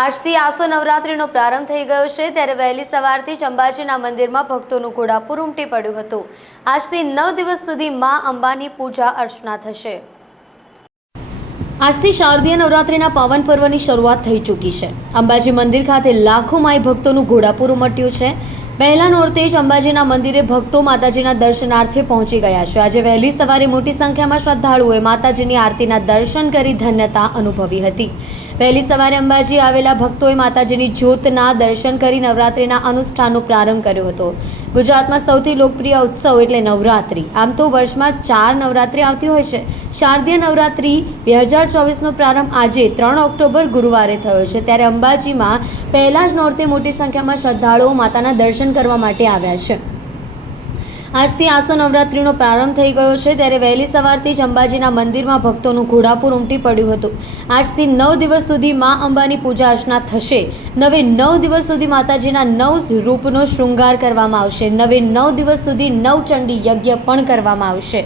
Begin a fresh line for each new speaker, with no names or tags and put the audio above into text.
આજથી આસો નવરાત્રિનો પ્રારંભ થઈ ગયો છે, ત્યારે વહેલી સવારથી જ અંબાજીના મંદિરમાં ભક્તોનું ઘોડાપુર ઉમટી પડ્યું હતું. આજથી નવ દિવસ સુધી મા અંબાની પૂજા અર્ચના થશે. આજથી શારદીય નવરાત્રિના પાવન પર્વની શરૂઆત થઈ ચૂકી છે. અંબાજી મંદિર ખાતે લાખો માઈ ભક્તોનું ઘોડાપુર ઉમટ્યું છે. પહેલા જ અંબાજીના મંદિરે ભક્તો માતાજીના દર્શનાર્થે પહોંચી ગયા છે. આજે વહેલી સવારે મોટી સંખ્યામાં શ્રદ્ધાળુઓએ માતાજીની આરતીના દર્શન કરી ધન્યતા અનુભવી હતી. વહેલી સવારે અંબાજી આવેલા ભક્તોએ માતાજીની જ્યોતના દર્શન કરી નવરાત્રિના અનુષ્ઠાનનો પ્રારંભ કર્યો હતો. ગુજરાતમાં સૌથી લોકપ્રિય ઉત્સવ એટલે નવરાત્રિ. આમ તો વર્ષમાં ચાર નવરાત્રિ આવતી હોય છે. શારદીય નવરાત્રિ બે હજાર ચોવીસનો પ્રારંભ આજે ત્રણ ઓક્ટોબર ગુરુવારે થયો છે. ત્યારે અંબાજીમાં પહેલા જ નોરતે મોટી સંખ્યામાં શ્રદ્ધાળુઓ માતાના દર્શન કરવા માટે આવ્યા છે. આજથી આસો નવરાત્રિનો પ્રારંભ થઈ ગયો છે, ત્યારે વહેલી સવારથી જ અંબાજીના મંદિરમાં ભક્તોનું ઘોડાપુર ઉમટી પડ્યું હતું. આજથી નવ દિવસ સુધી મા અંબાની પૂજા અર્ચના થશે. નવે નવ દિવસ સુધી માતાજીના નવ રૂપનો શૃંગાર કરવામાં આવશે. નવે નવ દિવસ સુધી નવચંડી યજ્ઞ પણ કરવામાં આવશે.